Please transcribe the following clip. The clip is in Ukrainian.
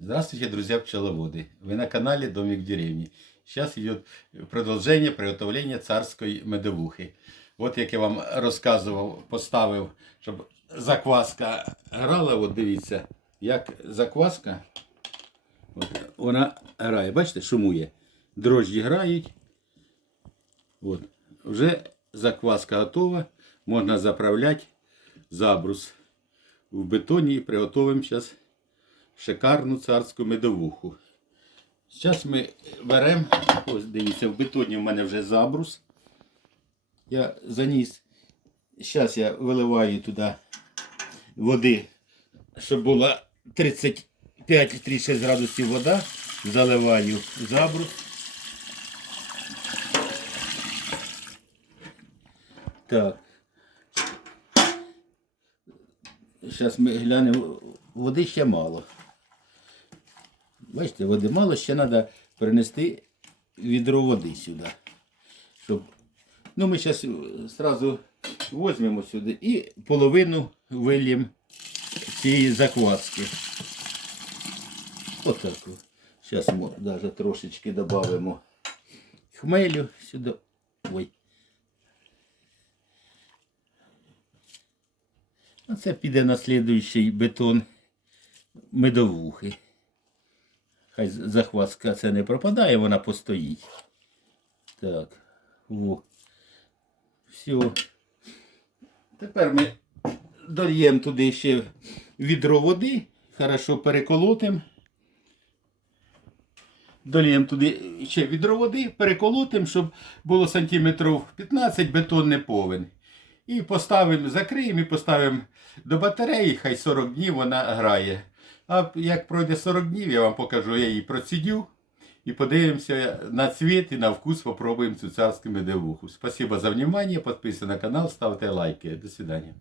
Здравствуйте, друзья пчеловоды! Вы на канале Домик в деревне. Сейчас идет продовження приготовлення царської медовухи. От як я вам розказував, поставив, щоб закваска грала. От дивіться, як закваска. От, вона грає, бачите, шумує. Дрожджі грають. От. Вже закваска готова. Можна заправляти забрус в бетоні і приготуємо зараз шикарну царську медовуху. Зараз ми беремо, ось дивіться, в бетоні в мене вже забрус. Я заніс. Зараз я виливаю туди води, щоб була 35-36 градусів вода. Заливаю забрус. Так. Зараз ми глянемо, води ще мало. Бачите, води мало, ще треба принести відро води сюди. Щоб... Ну, ми зараз одразу візьмемо сюди і половину вильємо цієї закваски. Отаку. Зараз ми навіть трошечки додамо хмелю сюди. Ой. А це піде на слідуючий бетон медовухи. Хай захватка це не пропадає, вона постоїть. Так. Во. Все. Тепер ми дольємо туди ще відро води. Хорошо переколотимо. Дольємо туди ще відро води, переколотимо, щоб було сантиметрів 15 бетон не повен. І поставимо, закриємо і поставимо до батареї, хай 40 днів вона грає. А як пройде 40 днів, я вам покажу, я її процідю. І подивимося на цвіт і на вкус, попробуємо цю царську медовуху. Спасибо за внимание, підписуйтесь на канал, ставте лайки. До свидания.